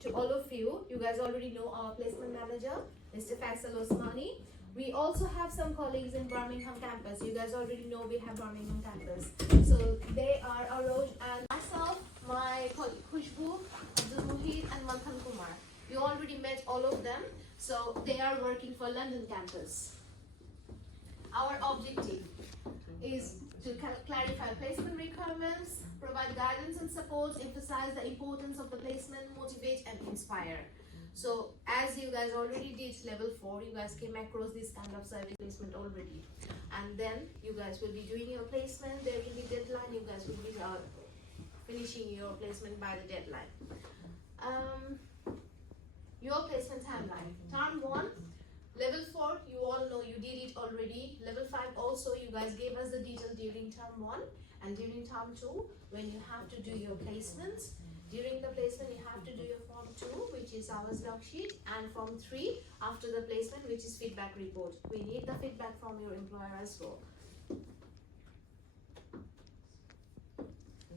to all of you. You guys already know our placement manager, Mr. Faisal Osmani. We also have some colleagues in Birmingham campus. You guys already know we have Birmingham campus. So they are Aroj and myself, my colleague Khushbu, Abdul Muhid and Manthan Kumar. You already met all of them. So they are working for London campus. Our objective is to clarify placement requirements, provide guidance and support, emphasize the importance of the placement, motivate and inspire. So as you guys already did level 4, you guys came across this kind of service placement already. And then you guys will be doing your placement, there will be deadline, you guys will be finishing your placement by the deadline. Your placement timeline. Term 1, level 4, you all know you did it already. Level 5 also, you guys gave us the detail during term 1 and during term 2 when you have to do your placements. During the placement, you have to do your form 2, which is hours log sheet, and form 3 after the placement, which is feedback report. We need the feedback from your employer as well.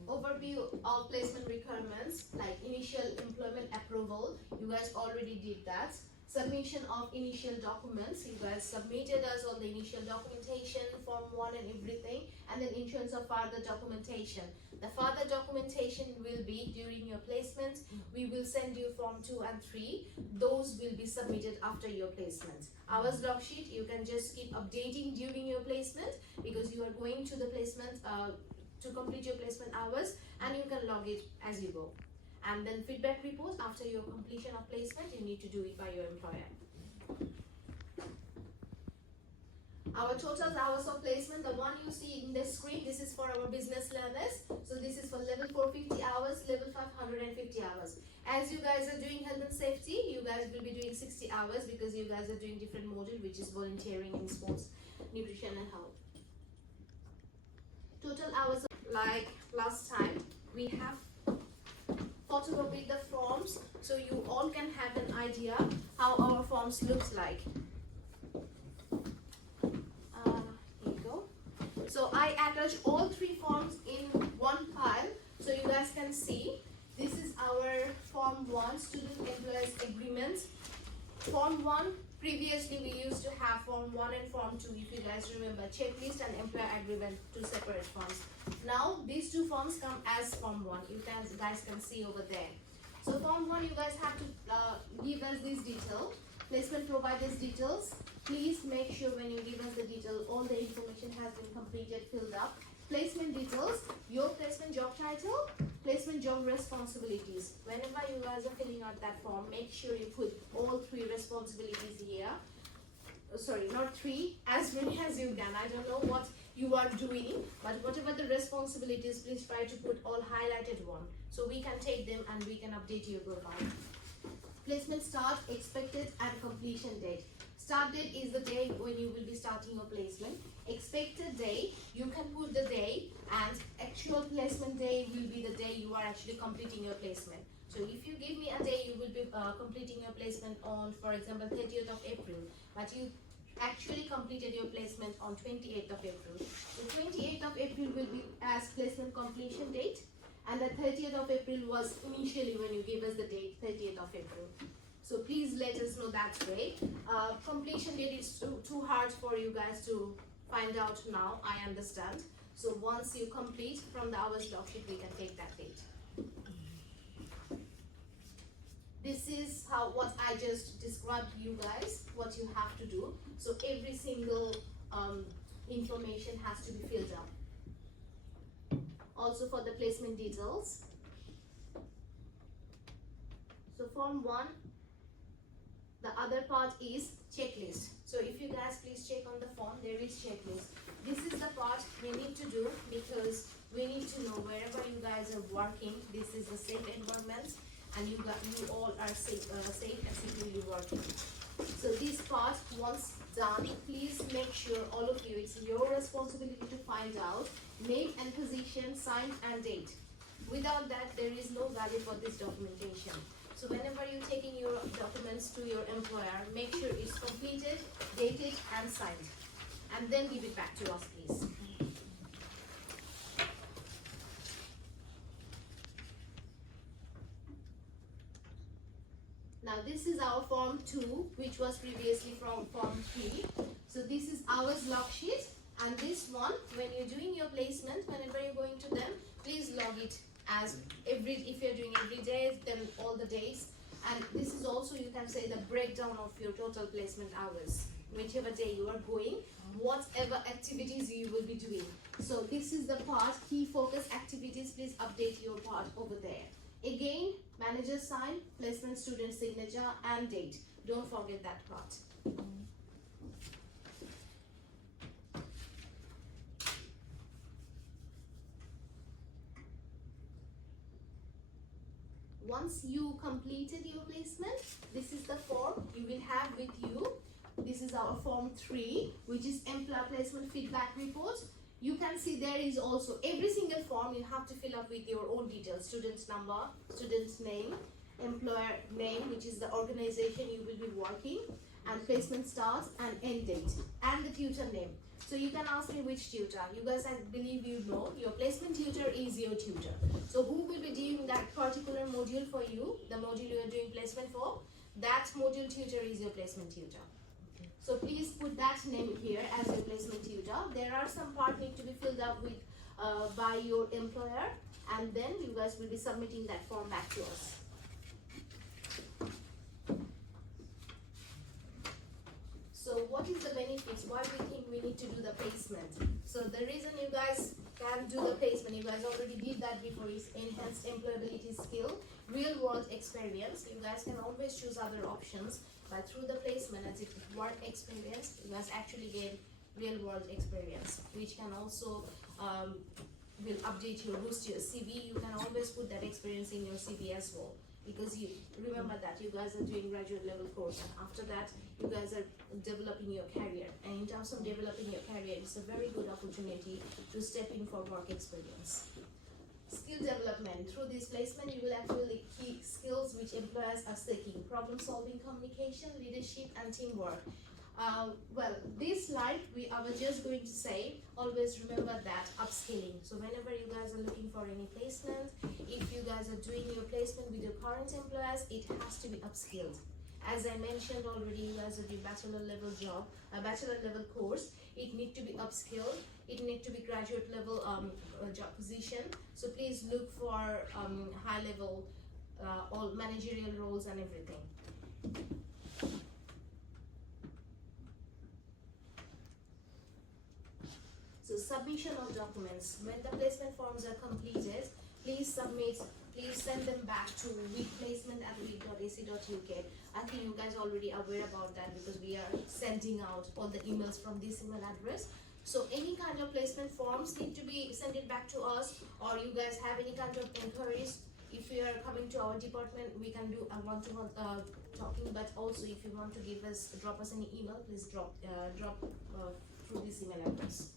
Overview of placement requirements, like initial employment approval. You guys already did that. Submission of initial documents. You guys submitted us on the initial documentation, form 1 and everything, and then insurance of further documentation. The further documentation will be during your placement. We will send you form 2 and 3. Those will be submitted after your placement. Hours log sheet, you can just keep updating during your placement because you are going to the placement to complete your placement hours, and you can log it as you go. And then feedback report after your completion of placement, you need to do it by your employer. Our total hours of placement, the one you see in the screen, this is for our business learners. So this is for level 4 50 hours, level 5 150 hours. As you guys are doing health and safety, you guys will be doing 60 hours because you guys are doing different module, which is volunteering in sports, nutrition and health. Total hours, like last time, we have photocopy the forms so you all can have an idea how our forms looks like. Here you go. So I attach all 3 forms in one pile so you guys can see. This is our form 1, student employers agreement. Form 1, previously we used to have form 1 and form 2, if you guys remember, checklist and employer agreement, 2 separate forms. Now these 2 forms come as form 1, you guys can see over there. So form 1, you guys have to give us this detail, placement providers details. Please make sure when you give us the detail, all the information has been completed, filled up. Placement details, your placement job title, placement job responsibilities. Whenever you guys are filling out that form, make sure you put all 3 responsibilities here. Sorry, not 3, as many as you can. I don't know what you are doing, but whatever the responsibilities, please try to put all highlighted one so we can take them and we can update your profile. Placement start, expected and completion date. Start date is the day when you will be starting your placement. Expected day, you can put the day, and actual placement day will be the day you are actually completing your placement. So if you give me a day, you will be completing your placement on, for example, 30th of April, but you actually completed your placement on 28th of April. So 28th of April will be as placement completion date, and the 30th of April was initially when you gave us the date, 30th of April. So please let us know that way. Completion date is too hard for you guys to find out now, I understand. So once you complete from the hours log sheet, we can take that date. This is what I just described to you guys, what you have to do. So every single information has to be filled up. Also for the placement details. So form 1, the other part is checklist. So if you guys please check on the form, there is checklist. This is the part we need to do because we need to know wherever you guys are working, this is a safe environment and you all are safe and securely working. So this part, once done, please make sure all of you, it's your responsibility to find out name and position, sign and date. Without that, there is no value for this documentation. So whenever you're taking your documents to your employer, make sure it's completed, dated and signed. And then give it back to us, please. Now this is our form 2, which was previously from form 3. So this is our log sheet, and this one, when you're doing your placement, whenever you're going to them, please log it as if you're doing every day, then all the days. And this is also, you can say, the breakdown of your total placement hours. Whichever day you are going, whatever activities you will be doing. So this is the part, key focus activities. Please update your part over there. Again, manager sign, placement student signature and date. Don't forget that part. Once you completed your placement, this is the form you will have with you. This is our form 3, which is employer placement feedback report. You can see there is also every single form you have to fill up with your own details: student's number, student's name, employer name, which is the organization you will be working, and placement start and end date, and the tutor name. So you can ask me which tutor. You guys, I believe you know, your placement tutor is your tutor. So who will be doing that particular module for you, the module you are doing placement for, that module tutor is your placement tutor. So please put that name here as your placement tutor. There are some part need to be filled up with by your employer, and then you guys will be submitting that form back to us. So what is the benefits? Why we think we need to do the placement? So the reason you guys can do the placement, you guys already did that before, is enhanced employability skill, real world experience. You guys can always choose other options, but through the placement, as if work experience, you guys actually gain real world experience, which can also will update your, boost your CV. You can always put that experience in your CV as well, because you remember that you guys are doing graduate level course, and after that you guys are developing your career, and in terms of developing your career, it's a very good opportunity to step in for work experience. Skill development. Through this placement, you will actually key skills which employers are seeking: problem solving, communication, leadership and teamwork. Well, this slide I was just going to say, always remember that upskilling. So whenever you guys are looking for any placement, if you guys are doing your placement with your current employers, it has to be upskilled. As I mentioned already, you guys are doing bachelor level job, a bachelor level course. It need to be upskilled. It need to be graduate level job position. So please look for high level, all managerial roles and everything. So submission of documents. When the placement forms are completed, please send them back to weekplacement@week.ac.uk. I think you guys already aware about that, because we are sending out all the emails from this email address. So any kind of placement forms need to be sent it back to us, or you guys have any kind of inquiries. If you are coming to our department, we can do a one-to-one talking, but also if you want to drop us any email, please drop through this email address.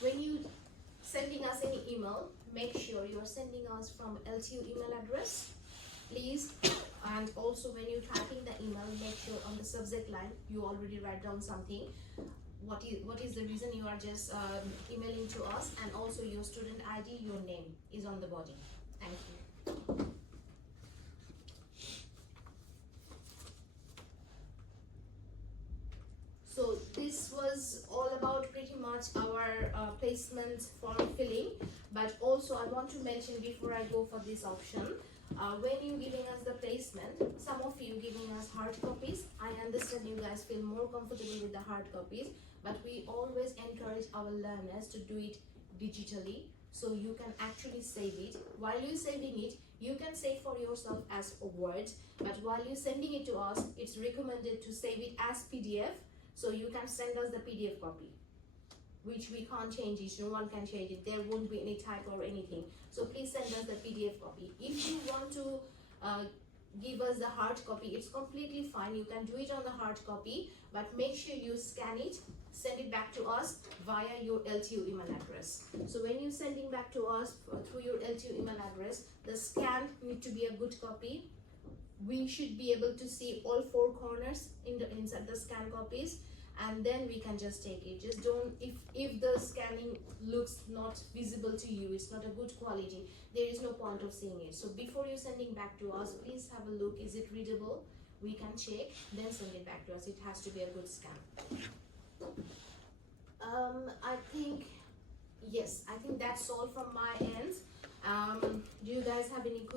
When you sending us any email, make sure you are sending us from LTU email address, please. And also when you're typing the email, make sure on the subject line you already write down something. What is the reason you are just emailing to us, and also your student ID, your name is on the body. Thank you. So this was all about pretty much our placement form filling, but also I want to mention before I go for this option, when you giving us the placement, some of you giving us hard copies. I understand you guys feel more comfortable with the hard copies, but we always encourage our learners to do it digitally, so you can actually save it. While you're saving it, you can save for yourself as a Word, but while you're sending it to us, it's recommended to save it as PDF. So you can send us the PDF copy, which we can't change it, no one can change it, there won't be any type or anything. So please send us the PDF copy. If you want to give us the hard copy, it's completely fine, you can do it on the hard copy, but make sure you scan it, send it back to us via your LTU email address. So when you're sending back to us through your LTU email address, the scan need to be a good copy. We should be able to see all four corners inside the scan copies, and then we can just take it. Just don't, if the scanning looks not visible to you, it's not a good quality, there is no point of seeing it. So before you sending back to us, please have a look. Is it readable? We can check, then send it back to us. It has to be a good scan. I think, yes, I think that's all from my end. Do you guys have any questions?